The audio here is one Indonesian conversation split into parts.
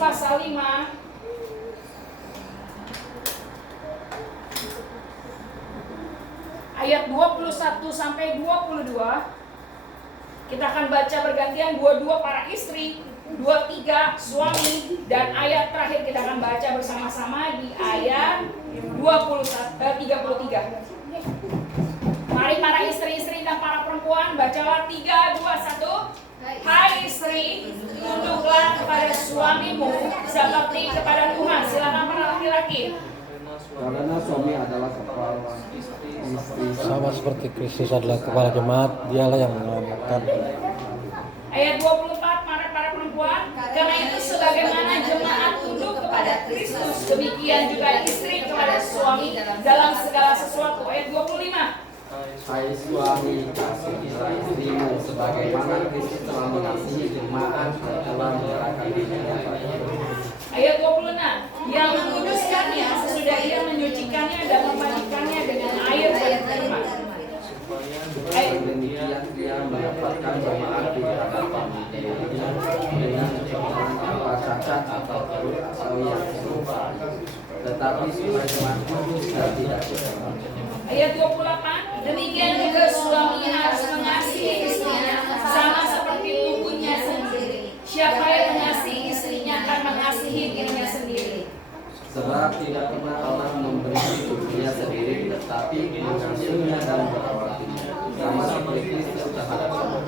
pasal 5 ayat 21 sampai 22. Kita akan baca bergantian, 22 para istri, 23 suami, dan ayat terakhir kita akan baca bersama-sama di ayat 33. Mari para istri-istri dan para perempuan, bacalah 3, 2, 1. Hai istri, tunduklah kepada suamimu seperti kepada Tuhan. Silakan para laki-laki. Karena suami adalah kepala istri. Sama seperti Kristus adalah kepala jemaat, dialah yang menyelamatkan. Ayat 24, para perempuan, karena itu sebagaimana jemaat tunduk kepada Kristus, demikian juga istri kepada suami dalam segala sesuatu. Ayat 25. Hai suami, kasihilah istrimu sebagaimana Kristus telah mengasihi jemaat dan telah menyerahkan dirinya baginya. Ayat 26. Yang menguduskannya sesudah ia menyucikannya dan memandikannya dengan air dan firman. Dengan demikian dia mendapatkan jemaat di hadapan dirinya dengan kecuali tanpa cacat atau perut atau yang serupa. Tetapi supaya jemaat kudus dan tidak bercacat. Ayat 28. Demikian juga suami harus mengasihi istrinya sama seperti tubuhnya sendiri. Siapa yang mengasihi istrinya akan mengasihi dirinya sendiri. Sebab tidak pernah Allah memberi tubuhnya sendiri, tetapi mengasuhnya dan merawatinya, sama seperti Kristus terhadap jemaat.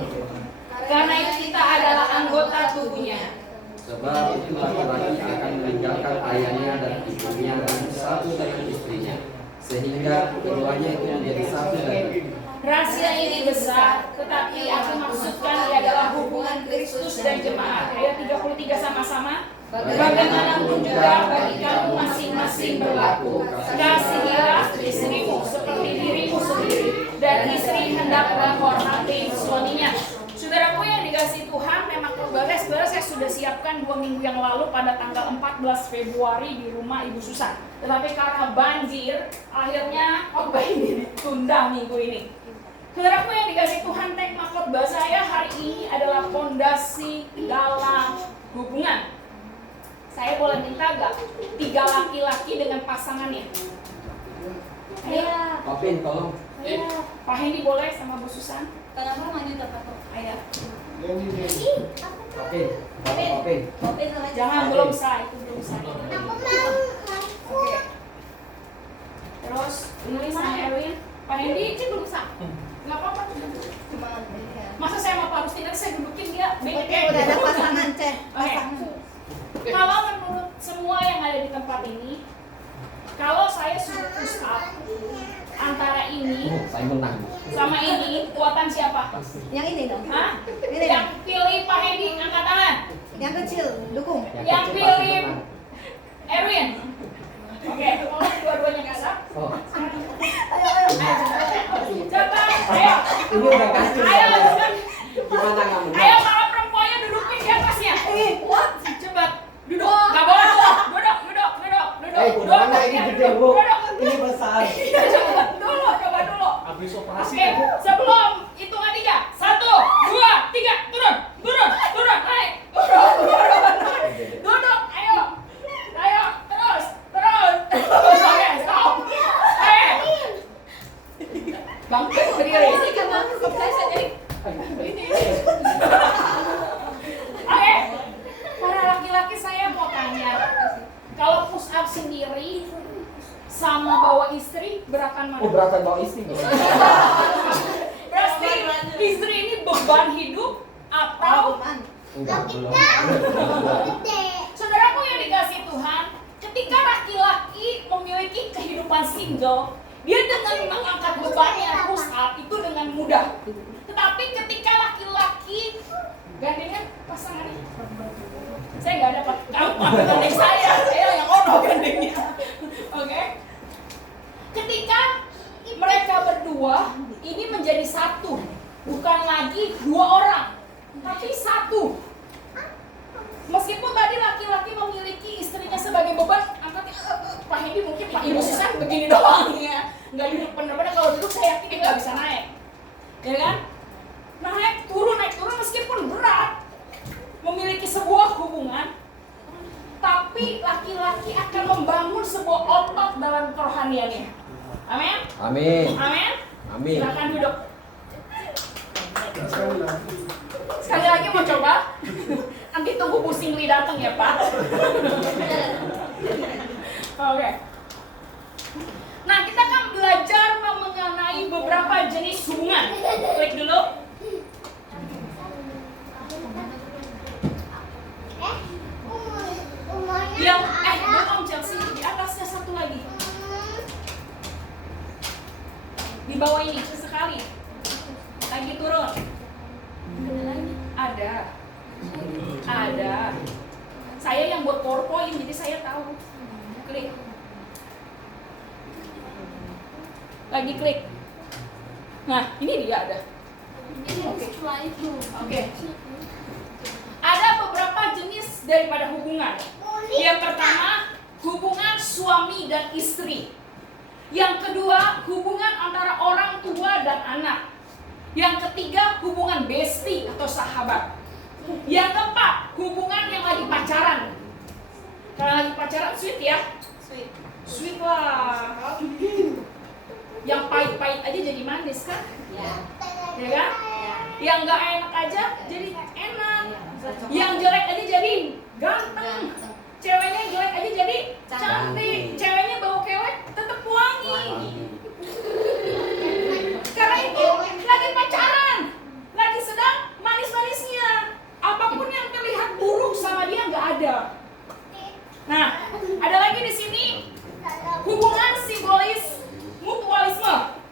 Karena itu kita adalah anggota tubuhnya. Sebab itu laki-laki akan meninggalkan ayahnya dan ibunya dan satu dengan istrinya, sehingga keduanya itu menjadi satu dan Rahasia ini besar, tetapi aku maksudkan adalah hubungan Kristus dan jemaat. Ayat 33 sama-sama. Bagaimanapun juga bagi kamu masing-masing berlaku. Kasihilah istrimu seperti dirimu sendiri, dan istri hendaklah hormati suaminya. Saudaraku yang dikasihi Tuhan, memang sebenarnya saya sudah siapkan 2 minggu yang lalu pada tanggal 14 Februari di rumah Ibu Susan. Tetapi karena banjir, akhirnya khotbah ini ditunda minggu ini. Saudaraku yang dikasihi Tuhan, tema khotbah saya hari ini adalah fondasi dalam hubungan. Saya boleh minta gak 3 laki-laki dengan pasangannya? Ayo. Papin, tolong. Pak Hendy boleh sama Bu Susan? Kenapa maju tempat Ayo. Papin. Jangan, belum sah, itu belum sah. Oke. Terus ini sama Erwin. Pak Hendy ini belum sah. Nggak apa-apa. Masa saya mau Pak Rustin, saya dudukin dia. Udah ada pasangan, Ceh. Oke. Kalau menurut semua yang ada di tempat ini, kalau saya suruh push up antara ini Saya menang. sama ini, kuatan siapa? Yang ini dong. Hah? Ini Yang pilih Pak Hendy, angkat tangan. Yang kecil, dukung. Yang pilih Erwin. Oke, kalau dua-duanya kasar. Oh, Coba, ayo. ini udah kasih. Ayo, Gimana kamu? ayo para perempuannya dudukin di atasnya. Coba, duduk. Nggak boleh duduk. Duduk. Mana ini gede, Bu? Duduk. Ini besar. Coba dulu. Habis operasi. Oke, sebelum hitungan 3. 1, 2, 3, turun. Naik. Duduk, ayo, terus. Oke, stop. Bangkit berdiri. Ini karena aku kepleset jadi. Oke, para laki-laki saya mau tanya, kalau push up sendiri sama bawa istri berakan mana? Beratan bawa istri. Berarti istri ini beban hidup atau? Enggak, belum. Saudaraku yang dikasih Tuhan, ketika laki-laki memiliki kehidupan single, dia dengan mengangkat bebannya push up itu dengan mudah. Tetapi ketika laki-laki gandengan pasangannya, saya nggak dapat, kamu gandeng saya yang ono gandengnya. Oke. Ketika mereka berdua ini menjadi satu, bukan lagi 2 orang, tapi satu. Meskipun tadi laki-laki memiliki istrinya sebagai beban, angkatnya Pak Hendy mungkin Pak Ibu Susan begini doang ya, nggak duduk benar-benar. Kalau duduk saya yakin dia nggak bisa naik, ya kan? Naik turun meskipun berat, memiliki sebuah hubungan. tapi laki-laki akan membangun sebuah otot dalam kerohaniannya. Amin. Amin. Amin. Amin. Silakan duduk. Sekali lagi mau coba? Nanti tunggu pusing li datang ya Pak. Oke. Nah, kita akan belajar mengenai beberapa jenis hubungan. Klik dulu. Yang belum Chelsea, di atasnya satu lagi. Di bawah ini sekali. Lagi turun. Ada. Saya yang buat PowerPoint, jadi saya tahu. Klik. Lagi klik. Nah, ini dia ada. Oke. Ada beberapa jenis daripada hubungan. Yang pertama, hubungan suami dan istri. Yang kedua, hubungan antara orang tua dan anak. Yang ketiga, hubungan bestie atau sahabat. Yang keempat, hubungan yang lagi pacaran. Kalau lagi pacaran sweet ya? Sweet lah. Yang pahit-pahit aja jadi manis kan? Ya kan? Yang nggak enak aja jadi enak. Yang jelek aja jadi ganteng. Ceweknya jelek aja jadi cantik. Ceweknya bau kelek tetap wangi. Karena itu lagi pacaran, lagi sedang manis-manisnya. Apapun yang terlihat buruk sama dia nggak ada. Nah, ada lagi di sini hubungan simbolis mutualisme,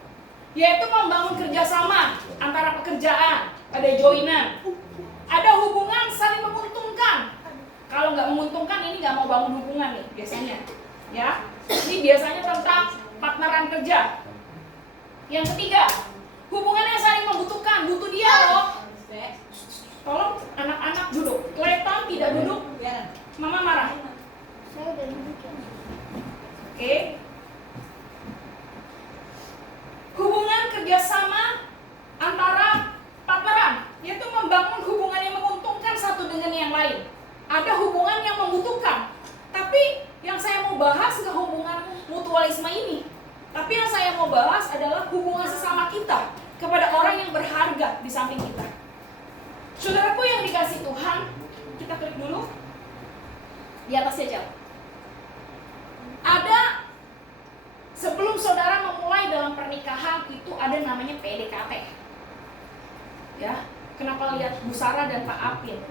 yaitu membangun kerjasama antara pekerjaan, ada joinan. Ada hubungan saling menguntungkan. Kalau nggak menguntungkan, ini nggak mau bangun hubungan nih biasanya, ya. Ini biasanya tentang partneran kerja. Yang ketiga, hubungan yang saling membutuhkan, butuh dia loh. Tolong anak-anak duduk. Kelihatan tidak duduk, Mama marah. Oke. Hubungan kerjasama antara partneran, yaitu membangun hubungan yang menguntungkan satu dengan yang lain. Ada hubungan yang membutuhkan, tapi yang saya mau bahas nggak hubungan mutualisme ini. Tapi yang saya mau bahas adalah hubungan sesama kita kepada orang yang berharga di samping kita. Saudaraku yang dikasih Tuhan, kita klik dulu di atasnya jauh. Ada, sebelum saudara memulai dalam pernikahan itu ada namanya PDKT. Ya, kenapa lihat Bu Sarah dan Pak Apin?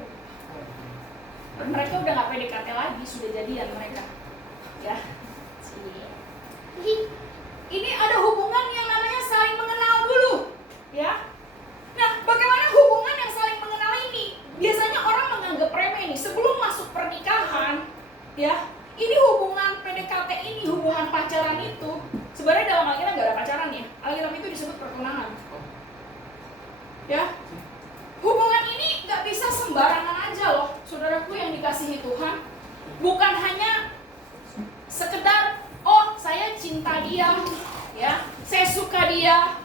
Mereka udah nggak PDKT lagi, sudah jadian mereka. Ya. Ini ada hubungan yang namanya saling mengenal dulu, ya. Nah, bagaimana hubungan yang saling mengenal ini? Biasanya orang menganggap remeh nih sebelum masuk pernikahan, ya. Ini hubungan PDKT ini, hubungan pacaran itu, sebenarnya dalam Alkitab nggak ada pacaran ya. Alkitab itu disebut pertunangan, ya. Hubungan ini nggak bisa sembarangan aja loh, saudaraku yang dikasihi Tuhan. Bukan hanya sekedar oh saya cinta dia, ya, saya suka dia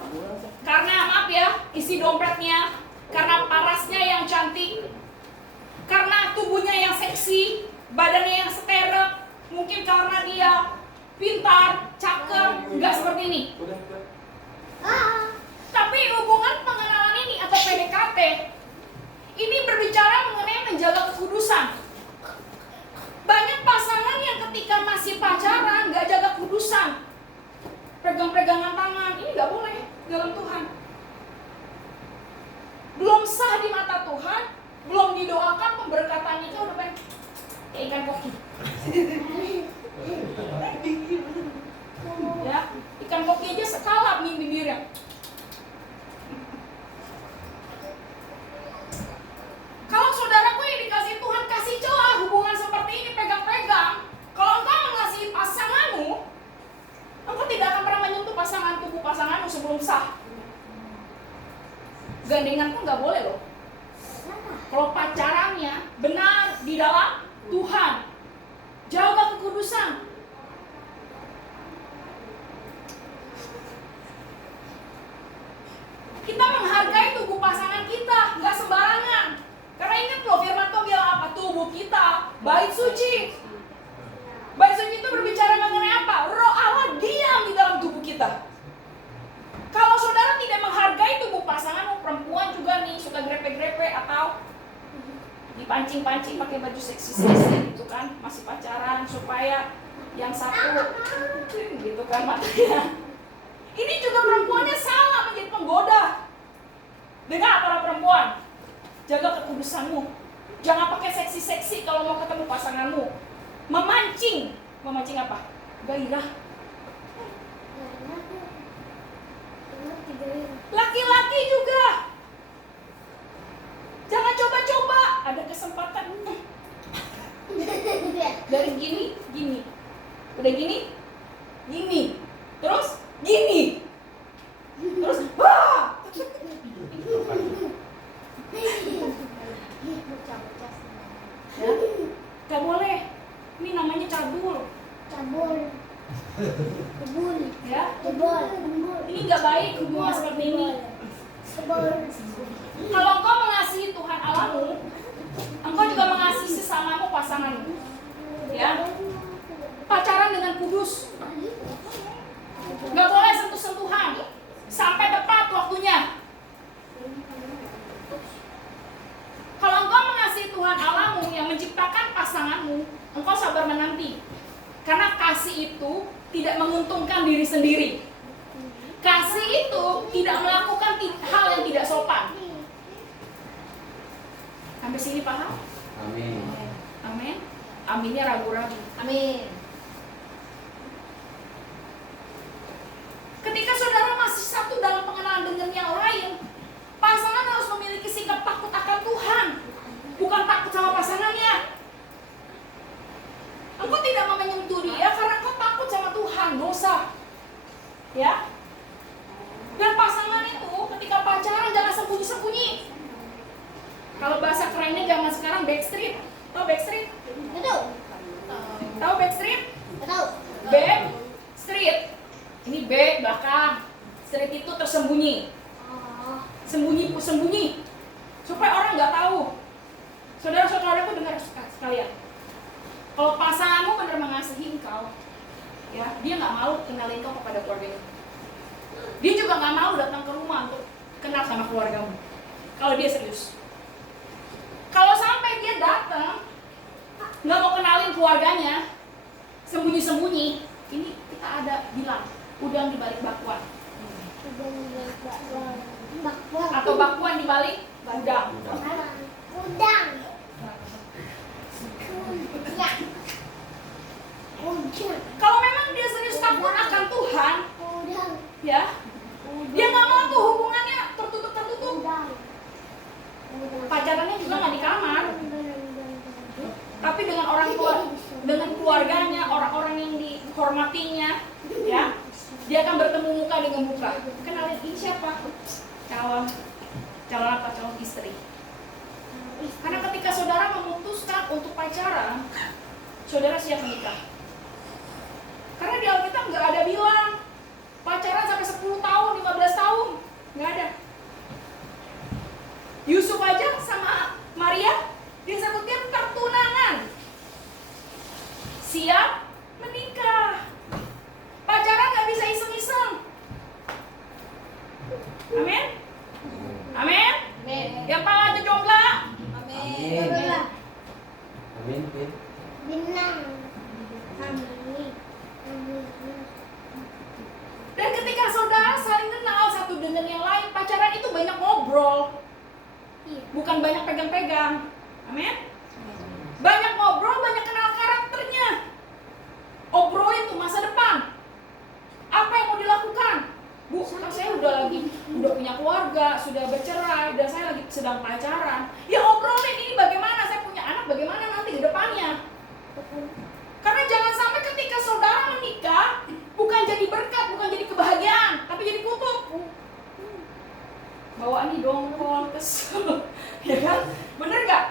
karena maaf ya isi dompetnya, karena parasnya yang cantik, karena tubuhnya yang seksi, badannya yang seterek, mungkin karena dia pintar, cakep, nggak seperti ini. Tapi hubungan pengenalan ini atau PDKT ini berbicara mengenai menjaga kekudusan. Banyak pasangan yang ketika masih pacaran nggak jaga kudusan, pegang-pegangan tangan, ini nggak boleh dalam Tuhan. Belum sah di mata Tuhan, belum didoakan pemberkatannya itu udah kayak ikan koki. Ya, ikan koki aja sekalap nih bibirnya. Kalau saudaraku yang dikasih Tuhan, kasih celah hubungan seperti ini, pegang-pegang. Kalau engkau mengasihi pasanganmu, engkau tidak akan pernah menyentuh tubuh pasanganmu sebelum sah. Gandengan pun nggak boleh loh. Kalau pacarannya benar di dalam Tuhan, jaga kekudusan. Kita menghargai tubuh pasangan kita, nggak sembarangan. Karena ingat loh, firman Tuhan bilang apa? Tubuh kita bait suci. cewek atau dipancing-pancing pakai baju seksi-seksi gitu kan, masih pacaran supaya yang satu gitu kan matanya. Ini juga perempuannya salah menjadi penggoda. Dengar para perempuan, jaga kekudusanmu. Jangan pakai seksi-seksi kalau mau ketemu pasanganmu. Memancing apa? Gairah. Laki-laki juga. Jangan coba-coba, ada kesempatan. Dari gini. Udah gini. Terus gini. Terus wah. Ya, gak boleh. Ini namanya cabul. Ya, ini gak baik hubungan seperti ini. Kalau engkau mengasihi Tuhan Allahmu, engkau juga mengasihi sesamamu, pasanganmu. Ya, pacaran dengan kudus. Gak boleh sentuh-sentuhan sampai tepat waktunya. Kalau engkau mengasihi Tuhan Allahmu yang menciptakan pasanganmu, engkau sabar menanti. Karena kasih itu tidak menguntungkan diri sendiri. Kasih itu tidak melakukan hal yang tidak sopan. Sampai sini paham? Amin. Amin. Aminnya ragu-ragu. Amin. Ketika saudara masih satu dalam pengenalan dengan yang lain, pasangan harus memiliki sikap takut akan Tuhan, bukan takut sama pasangannya. Engkau tidak mau menyentuh dia karena engkau takut sama Tuhan, dosa. Ya. Dan pasangan itu ketika pacaran jangan sembunyi-sembunyi. Kalau bahasa kerennya zaman sekarang backstreet. Tahu backstreet? Tahu backstreet? Backstreet. Ini B belakang. Street itu tersembunyi. Sembunyi. Supaya orang nggak tahu. Saudara-saudaraku dengar sekalian. Kalau pasanganmu benar mengasihi engkau, ya, dia nggak mau kenalin kau kepada keluarganya. Dia juga nggak mau datang ke rumah untuk kenal sama keluargamu. Kalau dia serius. Kalau sampai dia datang, nggak mau kenalin keluarganya, sembunyi-sembunyi, ini kita ada bilang, udang di balik bakwan. Atau bakwan di balik udang. Kalau memang dia serius takut akan Tuhan, ya, dia nggak mau tuh hubungannya tertutup. Pacarannya juga nggak di kamar, tapi dengan orang tua, dengan keluarganya, orang-orang yang dihormatinya, ya, dia akan bertemu muka dengan muka. Kenalin ini siapa? Calon apa? Calon istri. Karena ketika saudara memutuskan untuk pacaran, saudara siap menikah. Karena di Alkitab nggak ada bilang pacaran sampai 10 tahun, 15 tahun, nggak ada. Yusuf aja sama Maria disebutnya pertunangan, siap menikah. Pacaran nggak bisa iseng-iseng. Amin. Amin. Yang paling jomblo. Amin. Amin. Dan ketika saudara saling kenal satu dengan yang lain, pacaran itu banyak ngobrol, bukan banyak pegang-pegang. Amin. Banyak ngobrol, banyak kenal karakternya. Obrolin tuh masa depan. Apa yang mau dilakukan? Bu, kan saya udah punya keluarga, sudah bercerai, dan saya lagi sedang pacaran. Ya obrolin ini bagaimana, saya punya anak, bagaimana nanti ke depannya. Karena jangan sampai ketika saudara menikah, bukan jadi berkat, bukan jadi kebahagiaan, tapi jadi kutub. Bawaannya dongkol, kesel, ya kan? Bener gak?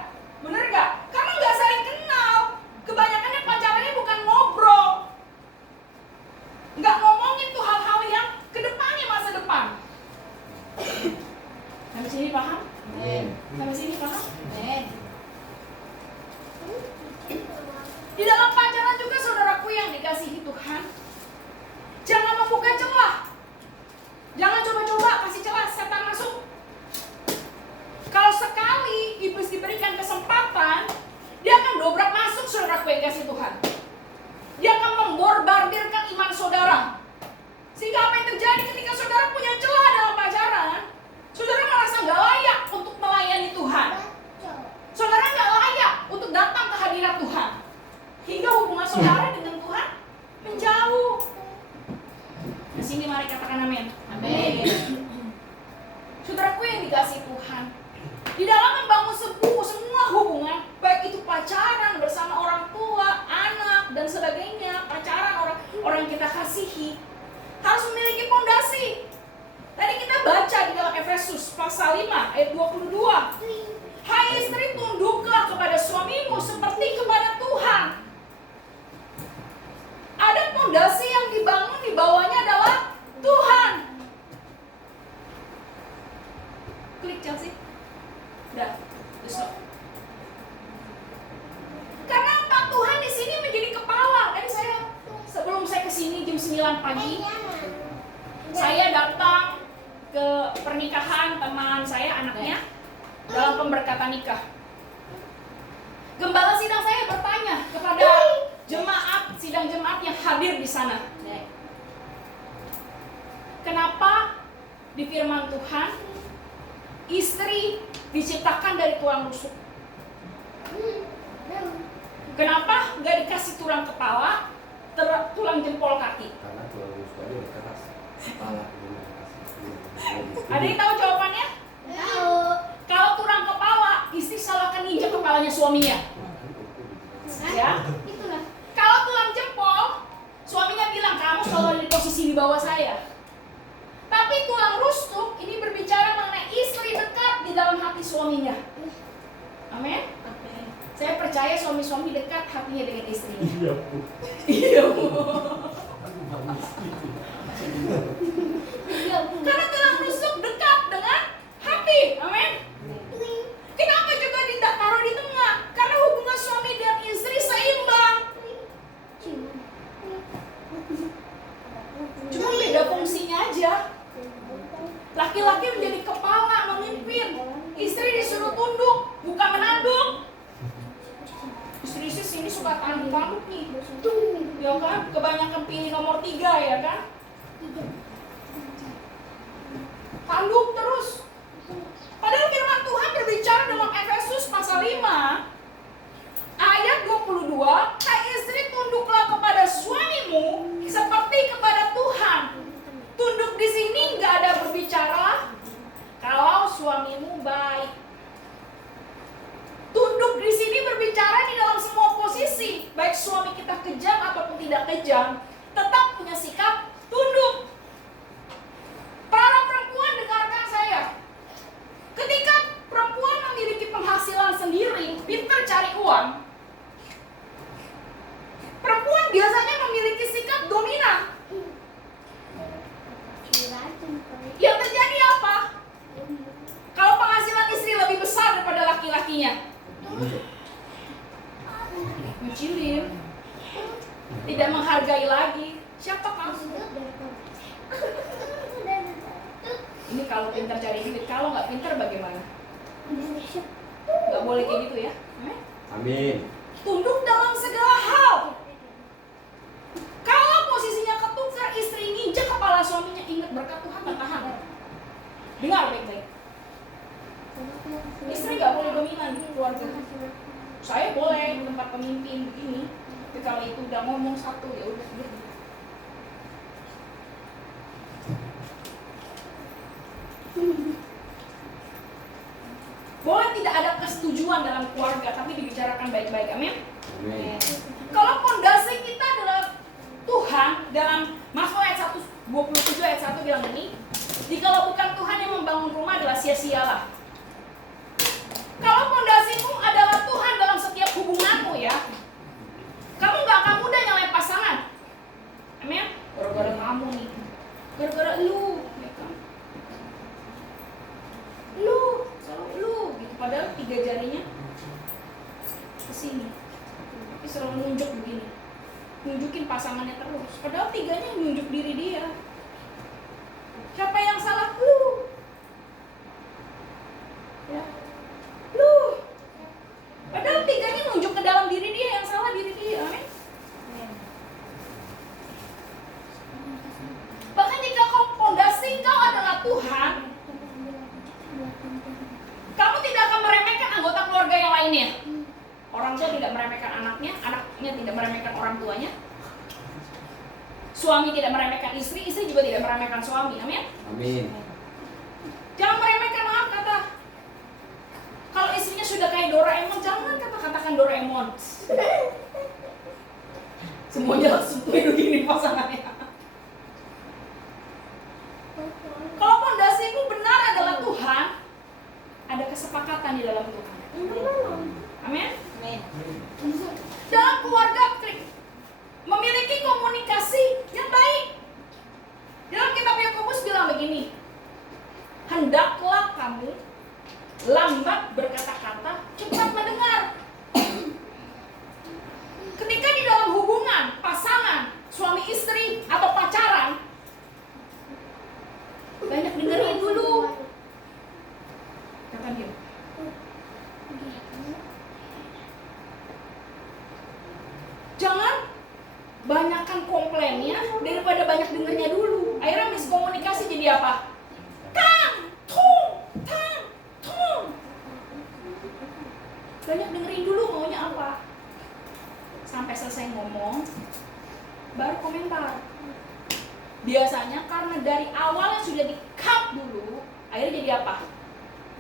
Karena gak saling kenal. Kebanyakannya pacarannya bukan ngobrol, gak ngomongin tuh hal-hal yang kedepannya, masa depan. Sampai sini paham? Sampai sini paham? Di dalam pacaran juga saudaraku yang dikasihi Tuhan, jangan membuka celah. Jangan coba-coba kasih celah setan masuk. Kalau sekali ayat 22. Hai istri, tunduklah kepada suamimu seperti kepada Tuhan. Ada fondasi yang dibangun, di bawahnya adalah Tuhan. Klik Chelsea. Udah, besok. Karena Pak Tuhan di sini menjadi kepala. Dan sebelum saya kesini jam 9 pagi, saya datang ke pernikahan teman saya, anaknya, dalam pemberkatan nikah. Gembala sidang saya bertanya kepada jemaat, sidang jemaat yang hadir di sana, kenapa di firman Tuhan istri diciptakan dari tulang rusuk? Kenapa nggak dikasih tulang kepala, tulang jempol kaki? Karena tulang rusuk aja udah keras. Kepala Ada yang tahu jawabannya? Tahu. Kalau tulang kepala, istri selalu akan injak kepalanya suaminya. Ya. Itulah. Kalau tulang jempol, suaminya bilang kamu selalu ada di posisi di bawah saya. Tapi tulang rusuk ini berbicara mengenai istri dekat di dalam hati suaminya. Amin. Saya percaya suami-suami dekat hatinya dengan istrinya. Iya, Bu. Iya, Bu. Karena tulang rusuk dekat dengan hati. Amin. Kenapa juga tidak taruh di tengah? Karena hubungan suami dan istri seimbang. Cuma beda fungsinya aja. Laki-laki menjadi kepala, memimpin. Istri disuruh tunduk, bukan menanduk. Istri-istri sini suka tanduk-tanduk nih. Ya kan? Kebanyakan pilih nomor 3 ya kan? Tanduk terus. Padahal firman Tuhan berbicara dalam Efesus pasal 5 ayat 22, hai istri tunduklah kepada suamimu seperti kepada Tuhan. Tunduk di sini nggak ada berbicara kalau suamimu baik. Tunduk di sini berbicara di dalam semua posisi, baik suami kita kejam ataupun tidak kejam, tetap punya sikap tunduk. Para perempuan dengarkan saya. Ketika perempuan memiliki penghasilan sendiri, pintar cari uang, perempuan biasanya memiliki sikap dominan. Yang terjadi apa? Kalau penghasilan istri lebih besar daripada laki-lakinya, mencilin, tidak menghargai lagi. Siapa kamu? Ini kalau pintar cari duit, kalau nggak pintar bagaimana? Nggak boleh kayak gitu ya. Amin. Tunduk dalam segala hal. Kalau posisinya ketukar, istri nginjek kepala suaminya, ingat berkat Tuhan tak tahan. Dengar baik-baik. Istri nggak boleh dominan di keluarga. Saya boleh tempat pemimpin begini, tapi kalau itu udah ngomong satu ya udah gitu. Boleh tidak ada kesetujuan dalam keluarga, tapi dibicarakan baik-baik. Amin. Amin. Kalau fondasi kita adalah Tuhan, dalam Mazmur ayat 27 ayat 1 bilang ini, jikalau bukan Tuhan yang membangun rumah adalah sia-sialah. Kalau fondasimu adalah Tuhan dalam setiap hubunganmu ya, kamu gak akan mudah nyalain pasangan. Amin. Gara-gara kamu nih, gara-gara lu, ya kan? Lu, selalu lu, gitu. Padahal 3 jarinya ke sini, tapi selalu nunjuk begini, nunjukin pasangannya terus. Padahal 3-nya nunjuk diri dia. Siapa yang salah? Lu. Ya. Lu. Padahal 3-nya nunjuk ke dalam diri dia, yang salah diri dia. Amin. Bahkan jika fondasi kau adalah Tuhan, kamu tidak akan meremehkan anggota keluarga yang lainnya. Orang tua tidak meremehkan anaknya, anaknya tidak meremehkan orang tuanya. Suami tidak meremehkan istri, istri juga tidak meremehkan suami. Amin. Amin. Jangan meremehkan, maaf kata. Kalau istrinya sudah kayak Doraemon, jangan katakan Doraemon. Semuanya langsung begini pasangannya. Kalau fondasimu benar adalah Tuhan, kesepakatan di dalam Tuhan. Amin. Amin. Dalam keluarga memiliki komunikasi yang baik. Dalam kitab Yakobus bilang begini, hendaklah kamu lambat berkata-kata, cepat mendengar. Ketika di dalam hubungan pasangan, suami istri atau pacaran, banyak dengerin dulu. Kata dia. Jangan banyakkan komplainnya daripada banyak dengernya dulu. Akhirnya miskomunikasi jadi apa? Tang, tung. Banyak dengerin dulu maunya apa. Sampai selesai ngomong, baru komentar. Biasanya karena dari awalnya sudah di-cut dulu, akhirnya jadi apa?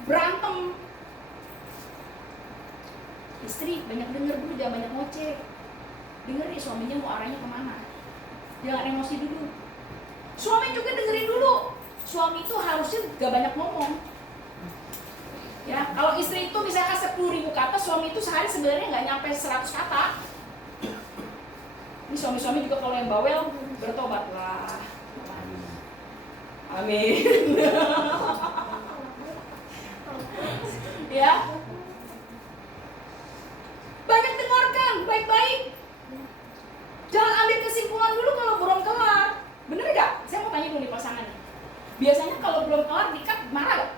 Berantem. Istri banyak denger dulu, jangan banyak ngoceh. Dengerin suaminya mau arahnya kemana. Jangan emosi dulu. Suami juga dengerin dulu. Suami itu harusnya gak banyak ngomong. Ya, kalau istri itu misalnya 10.000 kata, suami itu sehari sebenarnya nggak nyampe 100 kata. Ini suami-suami juga kalau yang bawel bertobatlah. Amin. Ya. Banyak dengarkan, baik-baik. Jangan ambil kesimpulan dulu kalau belum kelar. Bener gak? Saya mau tanya dulu nih pasangan nih. Biasanya kalau belum kelar dikat marah gak?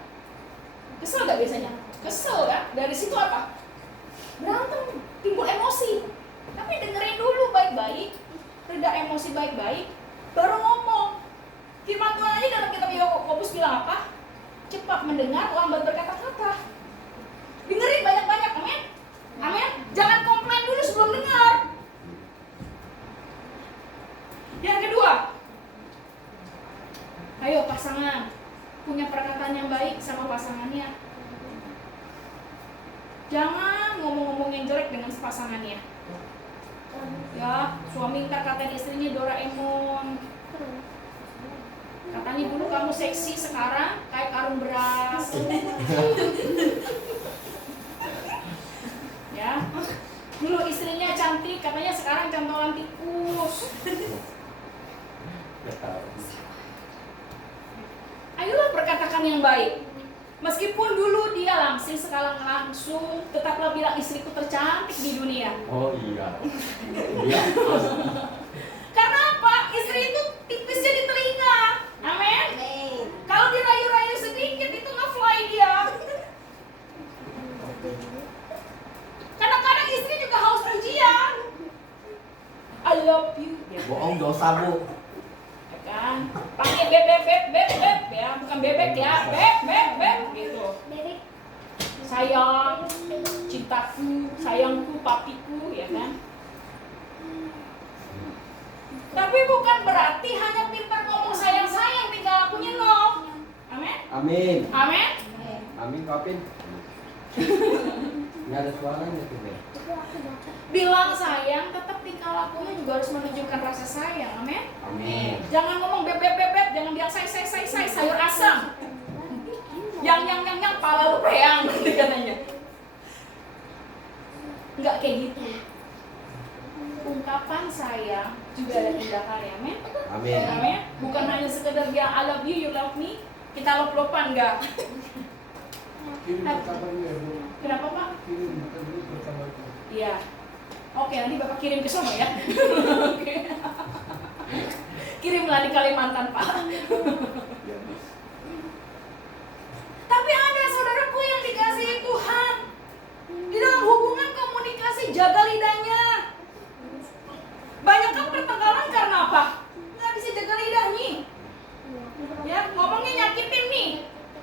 Kesel gak biasanya? Kesel kan? Dari situ apa? Berantem, timbul emosi. Tapi dengerin dulu baik-baik, reda emosi baik-baik, baru ngomong. Firman Tuhan aja dalam kitab Yakobus bilang apa? Cepat mendengar, lambat berkata-kata. Dengerin banyak-banyak, amin? Amin? Jangan komplain dulu sebelum dengar. Yang kedua, ayo pasangan punya perkataan yang baik sama pasangannya. Jangan ngomong-ngomong yang jelek dengan pasangannya. Ya, suami ntar katain istrinya Doraemon. Katanya dulu kamu seksi, sekarang kayak karung beras. Ya, dulu istrinya cantik, katanya sekarang cantolan tikus. Ayolah perkatakan yang baik. Meskipun dulu dia langsing, sekarang langsung, tetaplah bilang istriku tercantik di dunia. Oh iya. Iya. Karena apa? Istri itu tipisnya di telinga. Amin. Kalau dirayu-rayu sedikit itu nge-fly dia. Kadang-kadang istri juga haus pujian. I love you. Bohong dosa, Bu. Ya kan? Pakai beb ya, bukan bebek ya. Beb gitu. Sayang, cintaku, sayangku, papiku, ya kan? Tapi bukan berarti hanya pintar ngomong sayang-sayang, tinggal lakunya no. Amin? Amin. Amin? Amin, Kapin. Nggak ada suaranya tuh, Be. Bilang sayang, tetap tingkah lakunya juga harus menunjukkan rasa sayang. Amin? Amin. Jangan ngomong beb, jangan bilang say, sayur asam. Yang, pala lu peang, katanya. Enggak kayak gitu. Ungkapan sayang juga ada tindakan, ya, amin? Amin. Amin. Bukan hanya sekedar bilang I love you, you love me, kita lop-lopan, enggak. Kenapa, Pak? Iya. Oke, nanti Bapak kirim ke sono ya. Oke. Kirimlah di Kalimantan, Pak. Tapi ada saudaraku yang dikasihi Tuhan. Di dalam hubungan komunikasi jaga lidahnya. Banyak kan pertengkaran karena apa? Nggak bisa jaga lidahnya. Ya, ngomongnya nyakitin nih.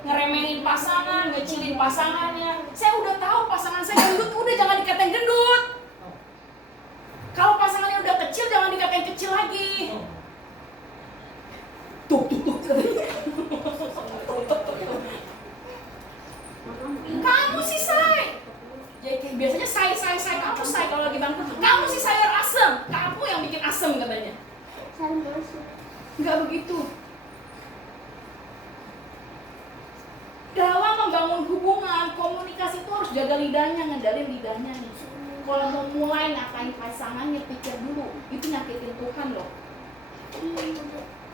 Ngeremehin pasangan, ngecilin pasangannya. Saya udah tahu pasangan saya gendut, udah jangan dikatain gendut. Kalau pasangannya udah kecil, jangan dikatain kecil lagi. Tuh. Kamu sih say. Jadi biasanya say. Kamu say kalau lagi bangku. Kamu sih sayur asem. Kamu yang bikin asem katanya. Enggak begitu. Dalam membangun membangun hubungan, komunikasi itu harus jaga lidahnya, ngendalin lidahnya nih. Kalau mau mulai ngatain pasangannya, pikir dulu, itu nyakitin Tuhan loh.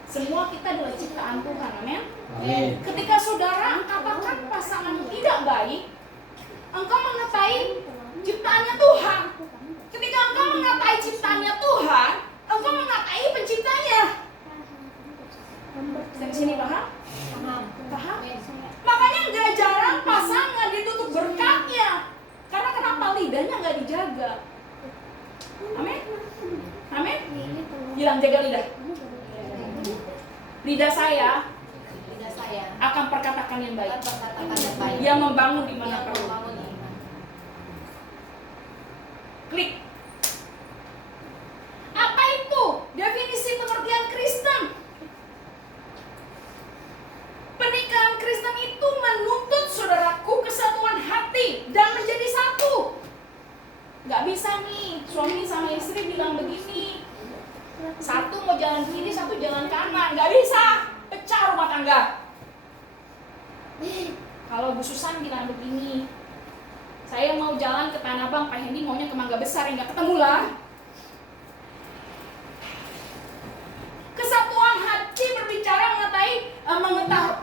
Semua kita adalah ciptaan Tuhan, amin. Amin. Ketika saudara katakan pasangan tidak baik, engkau mengatai ciptaannya Tuhan. Ketika engkau mengatai ciptaannya Tuhan, engkau mengatai penciptanya. Sampai sini paham? Paham? Makanya nggak jarang pasangan ditutup berkatnya. Karena kenapa? Lidahnya nggak dijaga. Amin. Amin. Bilang jaga lidah. Lidah saya akan perkatakan yang baik, yang membangun di mana perlu. Klik. Apa itu definisi pengertian Kristen? Pernikahan Kristen itu menuntut saudaraku kesatuan hati dan menjadi satu. Gak bisa nih suami sama istri bilang begini, satu mau jalan kiri, satu jalan kanan. Gak bisa, pecah rumah tangga. Kalau Bu Susan bilang begini, saya mau jalan ke Tanah Abang, Pak Hendy maunya ke Mangga Besar, yang gak ketemu lah. Kesatuan hati berbicara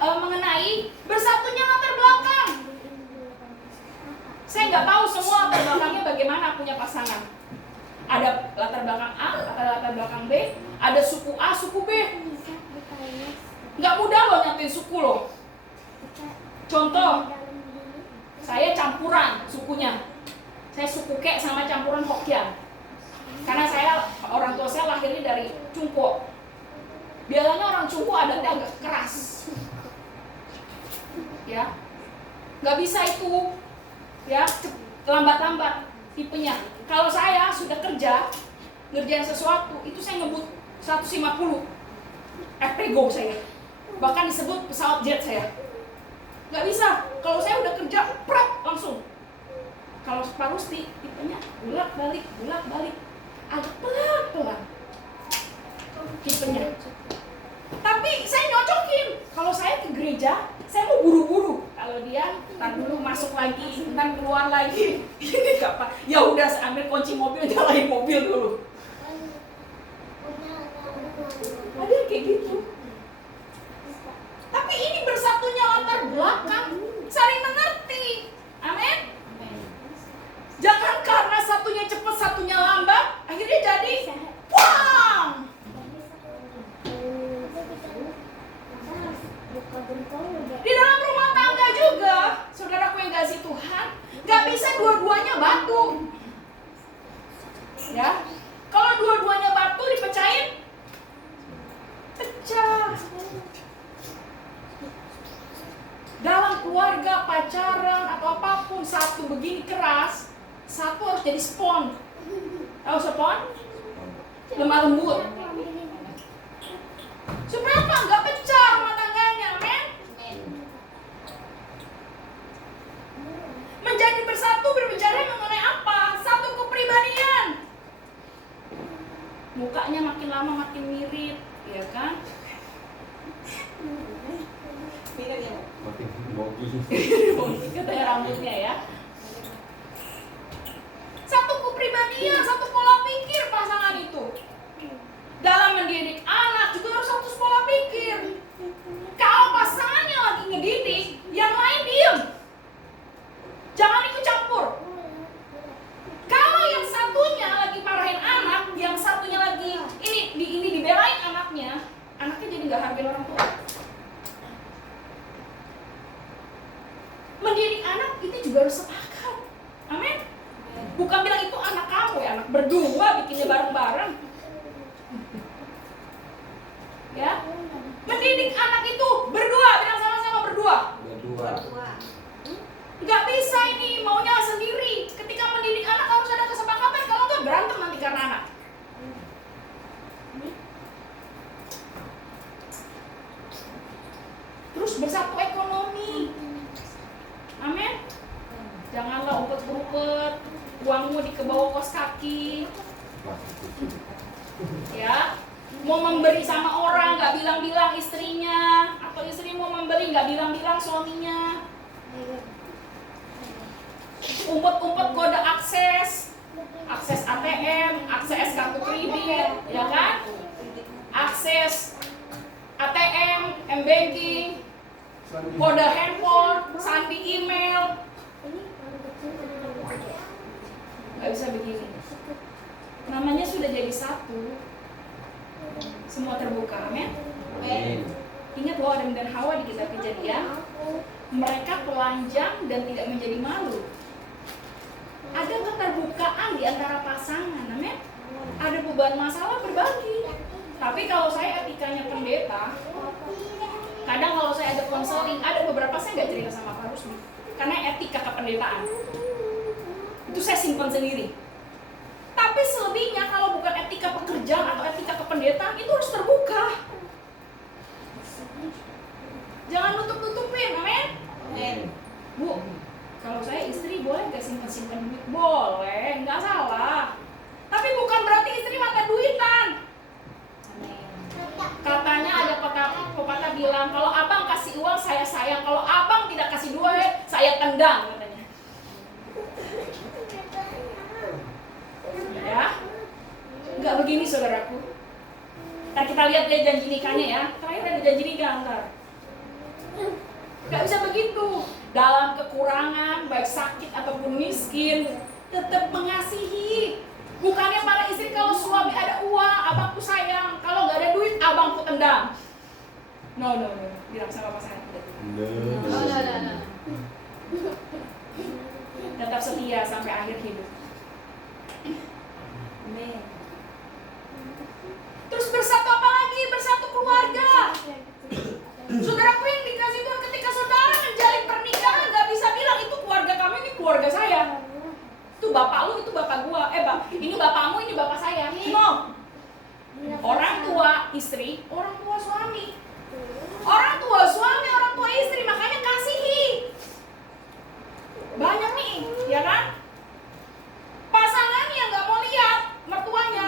mengenai bersatunya latar belakang. Saya nggak tahu semua latar belakangnya bagaimana punya pasangan. Ada latar belakang A, ada latar belakang B, ada suku A, suku B. Nggak mudah loh nyatain suku loh. Contoh, saya campuran sukunya. Saya suku Kek sama campuran Hokkien. Karena orang tua saya lahirnya dari Cungko. Biasanya orang Cungko adatnya agak keras. Ya, nggak bisa itu. Ya, lambat-lambat tipenya. Kalau saya sudah kerja, ngerjain sesuatu, itu saya ngebut 150 Prego saya. Bahkan disebut pesawat jet saya. Nggak bisa. Kalau saya udah kerja, prap langsung. Kalau Pak Rusti, tipenya bolak-balik, agak pelan-pelan tipenya. Tapi saya nyocokin. Kalau saya ke gereja, saya mau buru-buru. Kalau dia ntar dulu masuk lagi, ntar keluar lagi. Ini gak apa. Ya udah, saya ambil kunci mobil, nyalain mobil dulu. Ada yang kayak gitu. Tapi ini bersatunya latar belakang, saling mengerti. Amin. Jangan karena satunya cepat, satunya lambat, akhirnya jadi wang. Di dalam rumah tangga juga, saudaraku yang kasih Tuhan, gak bisa dua-duanya batu. Ya, kalau dua-duanya batu dipecahin, pecah. Dalam keluarga, pacaran atau apapun, satu begini keras, satu harus jadi spon. Tahu spon? Lemah lembut. Supaya apa? Gak pecah rumah tangganya, men. Menjadi bersatu berbicara mengenai apa? Satu kepribadian. Mukanya makin lama makin mirip, ya kan? Makin bogi. Katanya rambutnya ya. Satu kepribadian, satu pola pikir pasangan itu. Dalam mendidik anak juga harus satu pola pikir. Kalau pasangannya lagi ngedidik, yang lain diem. Jangan ikut campur. Kalau yang satunya lagi marahin anak, yang satunya lagi ini dibelain anaknya jadi nggak hargain orang tua. Mendidik anak itu juga harus sepakat. Amin. Bukan bilang itu anak kamu ya, anak berdua bikinnya bareng-bareng. Ya. Mendidik anak itu berdua, bilang sama-sama berdua. Nggak bisa ini maunya sendiri. Ketika mendidik anak harus ada kesepakatan, kalau nggak berantem nanti karena anak. Terus bersatu ekonomi. Amin. Janganlah umpet-umpet, uangmu dikebawa kos kaki. Ya, mau memberi sama orang nggak bilang-bilang istrinya, atau istri mau memberi nggak bilang-bilang suaminya. Umpet-umpet kode akses ATM, akses kartu kredit, ya kan? Akses ATM, M-banking, kode handphone, sandi email. Gak bisa begini. Namanya sudah jadi satu. Semua terbuka, amin? Amin. Ingat bahwa Adam dan Hawa di kitab Kejadian, mereka telanjang dan tidak menjadi malu. Ada keterbukaan di antara pasangan, amin? Ada beban masalah berbagi. Tapi kalau saya etikanya pendeta, kadang kalau saya ada konseling, ada beberapa saya nggak cerita sama Pak Rusmi, karena etika kependetaan itu saya simpan sendiri. Tapi selebihnya kalau bukan etika pekerjaan atau etika kependetaan itu harus terbuka. Jangan nutup-nutupin, amin? Bu, kalau saya istri boleh nggak simpan-simpan duit? Boleh, nggak salah. Tapi bukan berarti istri mata duitan. Katanya ada pepatah bilang, kalau abang kasih uang saya sayang, kalau abang tidak kasih duit saya tendang, katanya. Ya, nggak begini saudaraku. Ntar kita lihat deh janji nikahnya ya. Terakhir ada janji nikah ntar. Nggak bisa begitu. Dalam kekurangan, baik sakit ataupun miskin, tetap mengasihi. Bukannya para istri kalau suami ada uang, abangku sayang. Kalau nggak ada duit, abangku tendang. No. Bilang sama pasangan kita. No. Tetap setia sampai akhir hidup. Amin. Terus bersatu apa lagi? Bersatu keluarga. Saudaraku yang dikasih Tuhan, ketika saudara menjalin pernikahan, gak bisa bilang itu keluarga kamu, ini keluarga saya. Itu bapak lu, itu bapak gua. Ini bapakmu, ini bapak saya. No. Orang tua istri, orang tua suami. Orang tua suami, orang tua istri, makanya kasihi. Banyak nih, ya kan? Pasangan yang gak mau lihat mertuanya.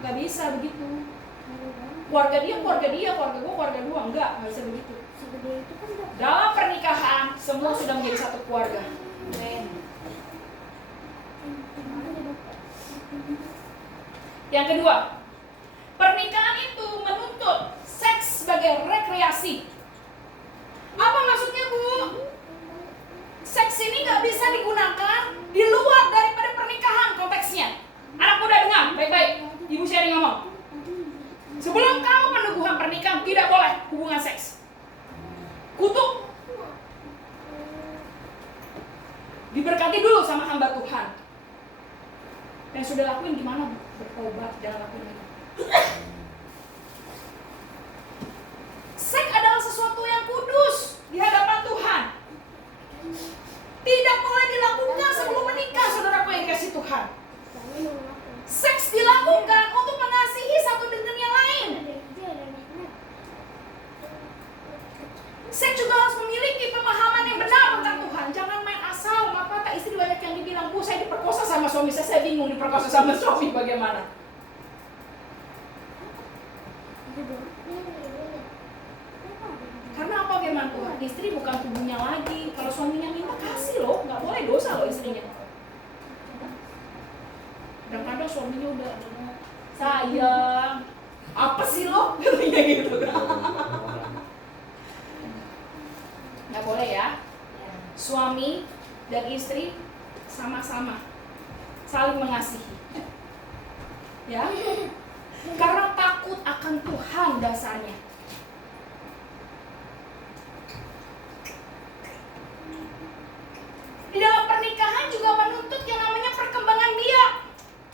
Gak bisa begitu. Keluarga dia, keluarga gua, keluarga gua. Enggak bisa begitu. Dalam pernikahan, semua sudah menjadi satu keluarga. Yang kedua, pernikahan itu menuntut seks sebagai rekreasi. Apa maksudnya, Bu? Seks ini nggak bisa digunakan di luar daripada pernikahan konteksnya. Anak muda dengar baik-baik, Ibu sharing ngomong. Sebelum kamu peneguhan pernikahan, tidak boleh hubungan seks. Kutuk. Diberkati dulu sama hamba Tuhan. Yang sudah lakuin gimana? Bertobat, jangan lakuin lagi. Seks adalah sesuatu yang kudus di hadapan Tuhan. Tidak boleh dilakukan sebelum menikah, saudaraku yang kasih Tuhan. Seks dilakukan untuk mengasihi satu dengan yang lain. Seks juga harus memiliki pemahaman yang benar tentang Tuhan. Jangan main asal. Maka kata istri banyak yang dibilang, Bu, saya diperkosa sama suami saya bingung diperkosa sama suami bagaimana. Karena apa firman Tuhan? Istri bukan tubuhnya lagi. Kalau suaminya minta, kasih loh. Nggak boleh dosa loh istrinya. Kadang-kadang suaminya udah, sayang, apa sih lo? Katanya gitu. Nggak boleh ya. Suami dan istri sama-sama saling mengasihi. Ya. Karena takut akan Tuhan dasarnya. Di dalam pernikahan juga menuntut yang namanya perkembangan biak.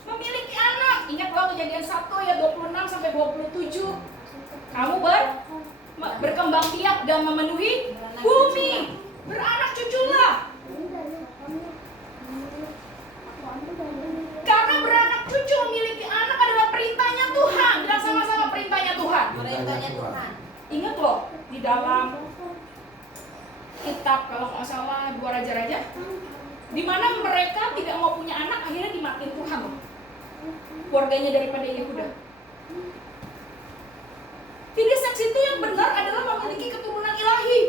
Memiliki anak. Ingat bahwa Kejadian 1 ayat 26 sampai 27. Kamu berkembang biak dan memenuhi bumi. Beranak cuculah. Karena beranak cucu memiliki anak adalah perintahnya Tuhan. Dan sama-sama perintahnya Tuhan. Perintahnya Tuhan. Ingat loh, di dalam kitab kalau nggak salah 2 Raja-Raja, di mana mereka tidak mau punya anak, akhirnya dimatiin Tuhan loh. Keluarganya daripada Yehuda. Jadi seks itu yang benar adalah memiliki keturunan ilahi.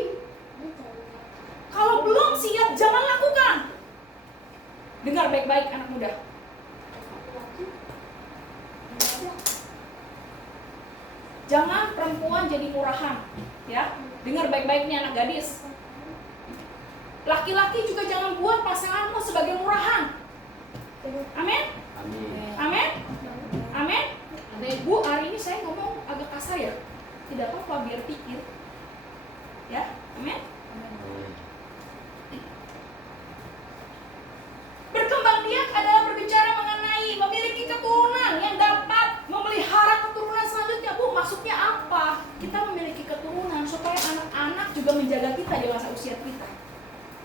kemurahan. Ya, dengar baik-baik nih anak gadis. Laki-laki juga jangan buat pasanganmu sebagai murahan. Amin. Amin. Amin. Amin. Bu, hari ini saya ngomong agak kasar ya. Tidak apa-apa, biar pikir. Ya, amin. Berkembang biak adalah berbicara mengenai memiliki keturunan yang dapat memelihara keturunan selanjutnya. Bu, maksudnya apa? Kita memiliki keturunan supaya anak-anak juga menjaga kita di masa usia kita,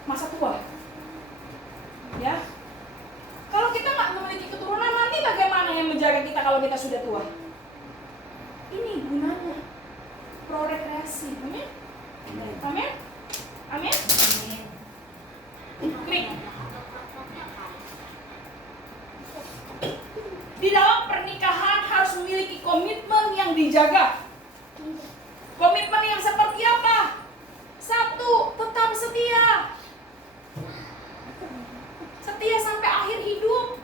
masa tua. Ya, kalau kita nggak memiliki keturunan, nanti bagaimana yang menjaga kita kalau kita sudah tua? Ini gunanya prorekreasi. Amin. Amin. Amin. Klik. Di dalam pernikahan harus memiliki komitmen yang dijaga. Komitmen yang seperti apa? Satu, tetap setia. Setia sampai akhir hidup.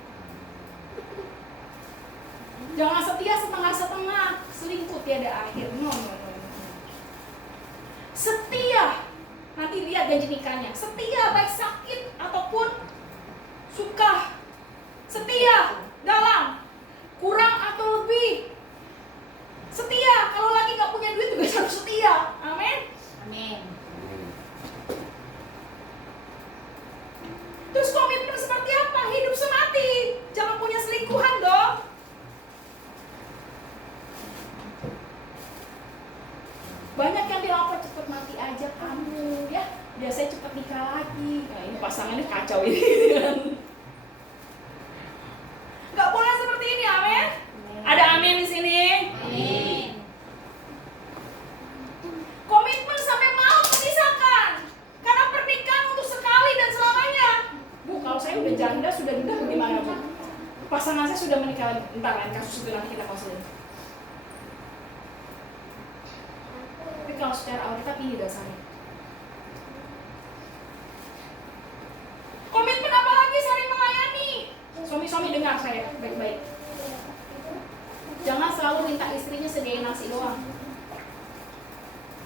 Jangan setia setengah-setengah, selingkuh tiada akhir. No. Setia. Nanti lihat janji nikahnya. Setia baik sakit ataupun suka. Setia dalam kurang atau lebih. Setia kalau lagi nggak punya duit juga harus setia. Amin. Amin. Terus komitmen seperti apa? Hidup semati. Jangan punya selingkuhan dong. Banyak yang bilang apa cepet mati aja kamu ya. Biasanya cepet nikah lagi. Nah, ini pasangannya kacau ini. Gak boleh seperti ini, amin. Ada amin di sini. Amin. Komitmen sampai mau memisahkan. Karena pernikahan untuk sekali dan selamanya. Bu, kalau saya udah janda, sudah duda bagaimana, Bu? Pasangan saya sudah menikah, entar lain kasus itu nanti kita konseling. Tapi kalau secara Alkitab ini dasarnya. Komitmen apa lagi? Saling melayani. Suami-suami dengar saya baik-baik. Jangan selalu minta istrinya sediain nasi doang.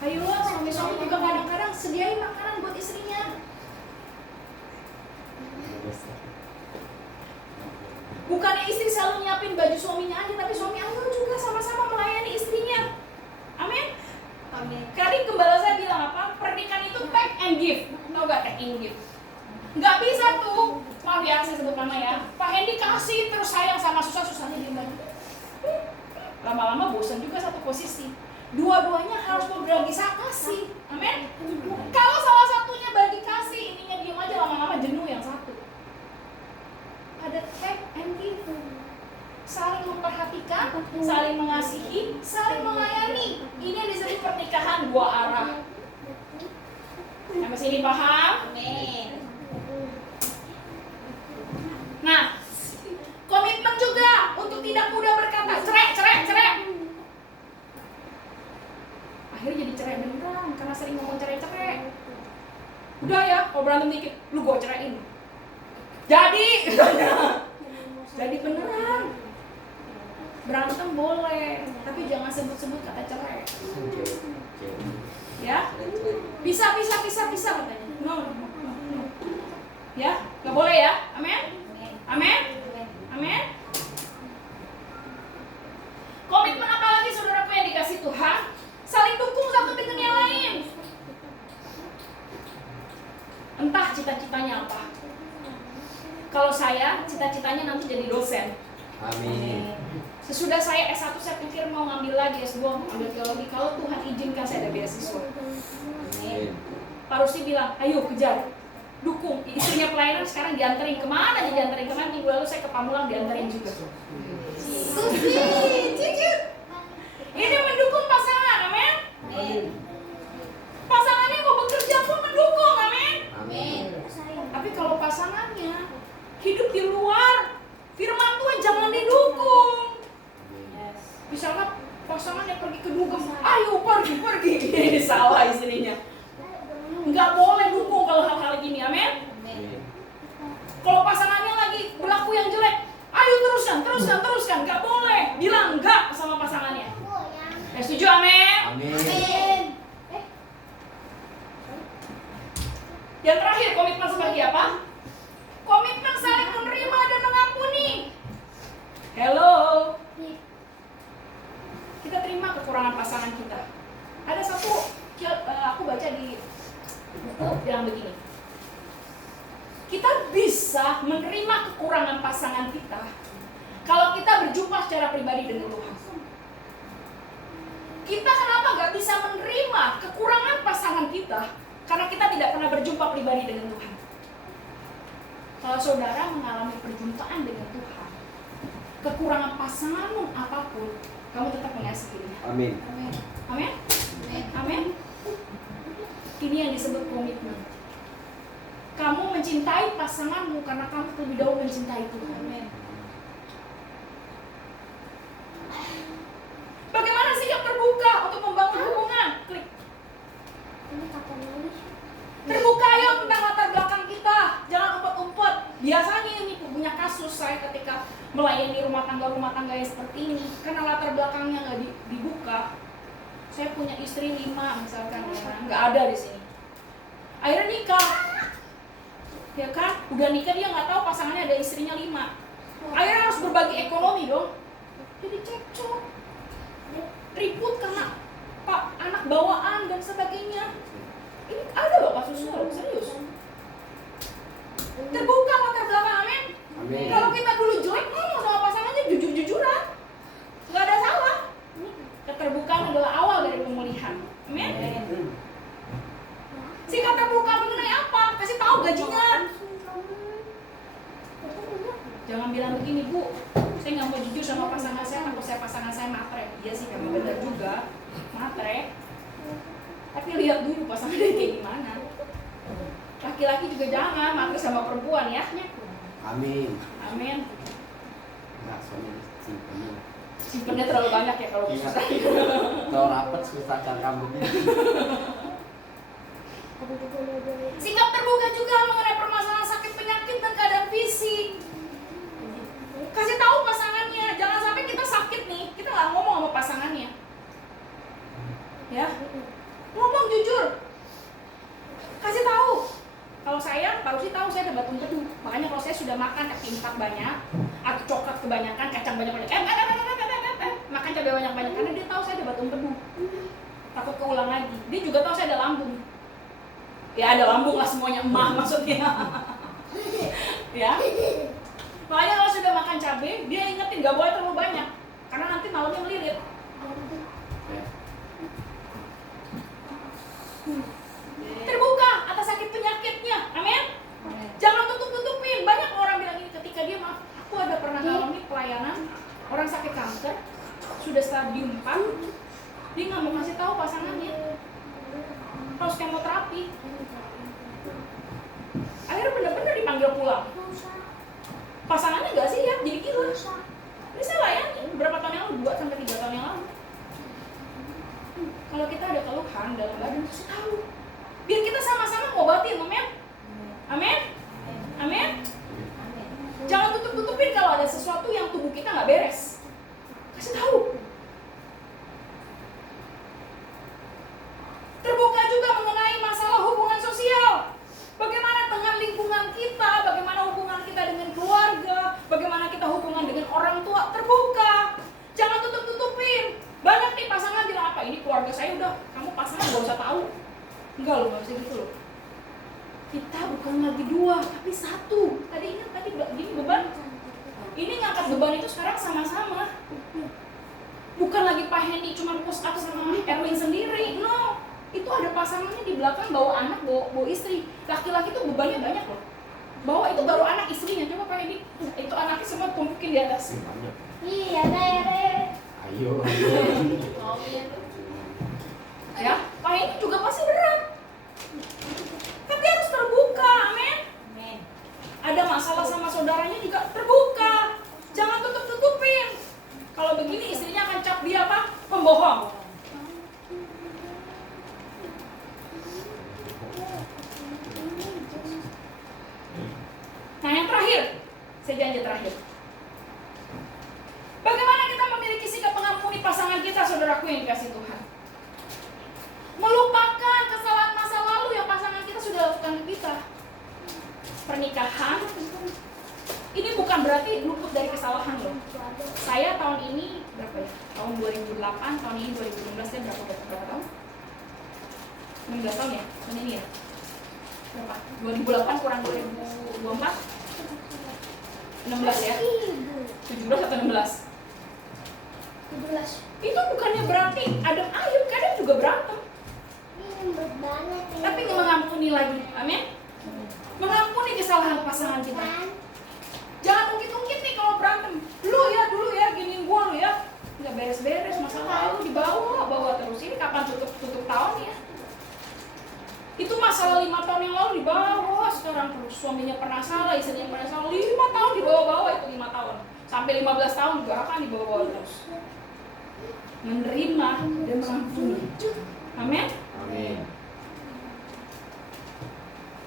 Ayolah, suami-suami juga kadang-kadang sediain makanan buat istrinya. Bukannya istri selalu nyiapin baju suaminya aja, tapi suami ayo juga sama-sama melayani istrinya. Amin. Amin. Tadi gembala saya bilang apa? Pernikahan itu take and give. Tahu gak take and give? Nggak bisa tuh, maaf ya saya sebut nama ya, Pak Hendy kasih terus sayang sama susah-susahnya dia lagi. Lama-lama bosan juga satu posisi. Dua-duanya harus berbagi kasih. Amin. Kalau salah satunya bagi kasih, ininya diam aja, lama-lama jenuh yang satu. Ada take and give. Saling memperhatikan, saling mengasihi, saling melayani. Ini yang disebut pernikahan dua arah. Sampai sini paham? Amin. Nah, komitmen juga untuk tidak mudah berkata cerai. Akhirnya jadi cerai beneran karena sering ngomong cerai. Udah ya, kalau berantem dikit, lu gua ceraiin. Jadi beneran. Berantem boleh, tapi jangan sebut-sebut kata cerai. Ya? Bisa katanya. No. Ya, nggak boleh ya. Amin. Amin. Amin. Komitmen apa lagi saudaraku yang dikasih Tuhan? Saling dukung satu dengan yang lain. Entah cita-citanya apa. Kalau saya, cita-citanya nanti jadi dosen. Amin. Sesudah saya S1, saya pikir mau ngambil lagi S2, ambil teologi. Kalau Tuhan izinkan saya ada beasiswa. Amin. Pak Rusdi bilang, ayo kejar, dukung. Istrinya pelayanan sekarang dianterin kemana? Dianterin kemana? Minggu lalu saya ke Pamulang dianterin juga. Susi, cicit. Ini mendukung pasangan, amin. Amin. Pasangannya mau bekerja pun mendukung, amin. Amin. Tapi kalau pasangannya hidup di luar firman Tuhan, jangan didukung. Misalnya pasangannya pergi ke dugem, ayo pergi. Ini salah istrinya. Nggak boleh dukung kalau hal-hal gini, amin. Amin. Kalau pasangannya lagi berlaku yang jelek, ayo teruskan. Nggak boleh bilang enggak sama pasangannya. Setuju, amin. Amin. Amin. Yang terakhir, komitmen seperti apa? Komitmen saling menerima dan mengampuni. Hello. Kita terima kekurangan pasangan kita. Ada satu, aku baca di buku bilang begini. Kita bisa menerima kekurangan pasangan kita kalau kita berjumpa secara pribadi dengan Tuhan. Kita kenapa gak bisa menerima kekurangan pasangan kita? Karena kita tidak pernah berjumpa pribadi dengan Tuhan. Kalau saudara mengalami perjumpaan dengan Tuhan, kekurangan pasanganmu apapun, kamu tetap mengasihi dia. Amin. Amin? Amin? Ini yang disebut komitmen. Kamu mencintai pasanganmu karena kamu terlebih dahulu mencintai Tuhan. Bagaimana sikap terbuka untuk membangun hubungan? Klik. Terbuka yuk tentang latar belakang kita. Jangan umpet-umpet. Biasanya ini punya kasus saya ketika melayani rumah tangga yang seperti ini. Karena latar belakangnya nggak dibuka. Saya punya istri 5 misalkan, nggak ada di sini. Akhirnya nikah. Ya kan? Udah nikah dia nggak tahu pasangannya ada istrinya 5. Akhirnya harus berbagi ekonomi dong. Jadi cekcok. Ribut karena anak bawaan dan sebagainya. Ini ada loh kasusnya loh, serius. Terbuka latar belakang, amin. Amin. Kalau kita dulu jelek ngomong sama pasangannya jujur-jujuran, nggak ada salah. Keterbukaan adalah awal dari pemulihan, amin. Sikap terbuka mengenai apa? Kasih tahu gajinya. Jangan bilang begini, Bu, saya nggak mau jujur sama pasangan saya, takut pasangan saya matre. Iya sih, memang benar juga, matre. Tapi lihat dulu pasangannya kayak gimana. Laki-laki juga jangan matre sama perempuan ya. Amin. Amin. Nah, soalnya simpennya. Simpennya terlalu banyak ya kalau Iya. susah. Kalau rapet susah kan rambutnya. Sikap terbuka juga mengenai permasalahan sakit penyakit dan keadaan fisik. Kasih tahu pasangannya, jangan sampai kita sakit nih, kita nggak ngomong sama pasangannya. Ya, ngomong jujur. Kasih tahu. Kalau saya, Pak Rusi tahu saya ada batu empedu. Makanya kalau saya sudah makan ketimpak banyak, atau coklat kebanyakan, kacang banyak-banyak, makan cabai banyak-banyak, karena dia tahu saya ada batu empedu. Takut keulang lagi. Dia juga tahu saya ada lambung. Ya ada lambung lah semuanya, emah maksudnya. Ya. Makanya kalau sudah makan cabai, dia ingetin gak boleh terlalu banyak, karena nanti malamnya melilit. Terbuka atas sakit penyakitnya, amin. Jangan tutup-tutupin. Banyak orang bilang ini ketika dia aku ada pernah alami pelayanan orang sakit kanker, sudah stadium 4, dia nggak mau kasih tahu pasangannya, harus kemoterapi. Akhirnya benar-benar dipanggil pulang. Pasangannya nggak siap, jadi gila. Ini saya layani berapa tahun yang lalu, 2-3 tahun yang lalu. Kalau kita ada keluhan dalam badan, kasih tahu. Biar kita sama-sama ngobatin, amin. Amin. Amin. Jangan tutup-tutupin kalau ada sesuatu yang tubuh kita nggak beres. Kasih tahu. Terbuka juga mengenai masalah hubungan sosial. Bagaimana dengan lingkungan kita, bagaimana hubungan kita dengan keluarga, bagaimana kita hubungan dengan orang tua, terbuka. Jangan tutup-tutupin. Banyak nih pasangan bilang apa, ini keluarga saya udah, kamu pasangan gak usah tahu. Enggak loh, gak usah gitu loh. Kita bukan lagi 2, tapi 1. Tadi ingat tadi gini beban. Ini ngangkat beban itu sekarang sama-sama. Bukan lagi Pak Hendy cuma push up sama Erwin sendiri. No, itu ada pasangannya di belakang bawa anak, bawa istri. Laki-laki tuh bebannya banyak loh. Bawa itu baru anak istrinya. Coba Pak Hendy, itu anaknya semua tumpukin di atas. Iya, Dere. Ayo. Oh iya. Ya, Pak Hendy juga pasti berat. Tapi harus terbuka, amin. Amin. Ada masalah sama saudaranya juga terbuka. Jangan tutup-tutupin. Kalau begini istrinya akan cap dia apa? Pembohong. Nah yang terakhir, saya janji terakhir. Bagaimana kita memiliki sikap mengampuni pasangan kita, saudaraku yang dikasih Tuhan? Melupakan kesalahan masa lalu yang pasangan kita sudah lakukan ke kita. pernikahan ini bukan berarti luput dari kesalahan loh. Saya tahun ini berapa ya? Tahun 2008, tahun ini 2016, saya berapa tahun? 16 tahun ya? Tahun ini ya? Berapa? 2008 kurang 2024? 16 ya? 17 atau 16? 17. Itu bukannya berarti Adam Ayub kadang juga berantem, tapi mengampuni lagi. Amin. Mengampuni kesalahan pasangan kita. Jangan ungkit-ungkit nih kalau berantem. Dulu ya giniin gua lu ya. Nggak beres-beres, masalah lalu dibawa terus. Ini kapan tutup tahun ya? Itu masalah 5 tahun yang lalu dibawa sekarang terus. Suaminya pernah salah, istrinya pernah salah. 5 tahun dibawa-bawa itu 5 tahun. Sampai 15 tahun juga akan dibawa-bawa terus. Menerima dan mengampuni. Amin. Amin.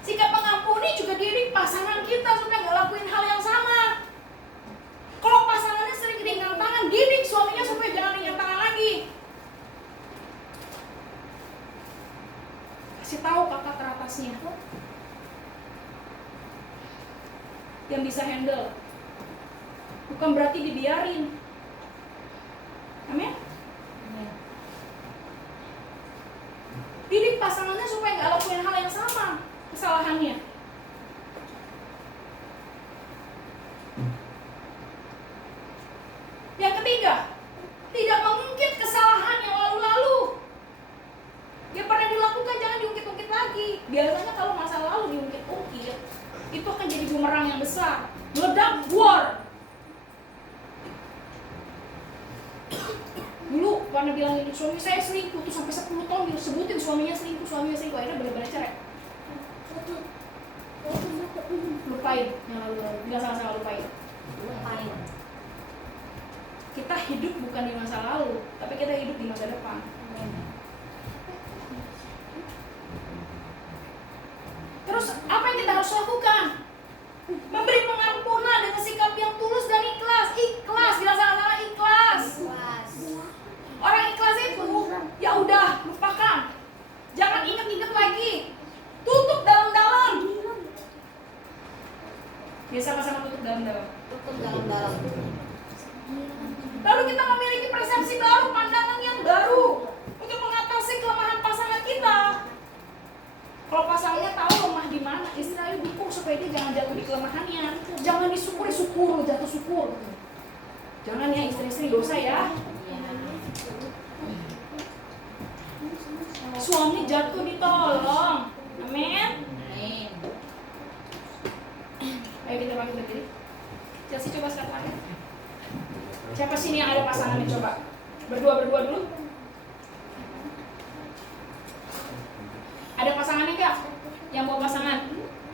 Sikap mengampuni juga didik pasangan kita supaya nggak lakuin hal yang sama. Kalau pasangannya sering ringan tangan, didik suaminya supaya jangan ringan tangan lagi. Kasih tahu kakak teratasnya yang bisa handle. Bukan berarti dibiarin. Amin. Didik pasangannya supaya nggak lakuin hal yang sama kesalahannya. Yang ketiga, tidak mengungkit kesalahan yang lalu-lalu. Yang pernah dilakukan jangan diungkit-ungkit lagi. Biasanya kalau masa lalu diungkit-ungkit, itu akan jadi bumerang yang besar, meledak, war. Dulu pernah bilang ini, suami saya selingkuh tuh sampai 10 tahun disebutin suaminya selingkuh, akhirnya benar-benar cerai. Lupain yang lalu-lalu, bilang sama-sama lupain. Kita hidup bukan di masa lalu, tapi kita hidup di masa depan. Terus apa yang kita harus lakukan? Memberi pengampunan dengan sikap yang tulus dan ikhlas. Ikhlas, bilang sama-sama ikhlas. Orang ikhlas itu, ya udah lupakan. Jangan ingat-ingat lagi. Tutup dalam-dalam. Ya sama-sama tutup dalam-dalam. Lalu kita memiliki persepsi baru, pandangan yang baru untuk mengatasi kelemahan pasangan kita. Kalau pasangannya tahu lemah di mana, istilahnya dukung supaya dia jangan jatuh di kelemahannya. Jangan disyukuri, syukur, jatuh syukur. Jangan ya istri-istri, dosa ya. Suami jatuh ditolong. Amin. Ayo kita bangkit berdiri. Chelsea coba sekarang lagi. Siapa sini yang ada pasangannya coba? Berdua dulu. Ada pasangannya enggak? Yang bawa pasangan?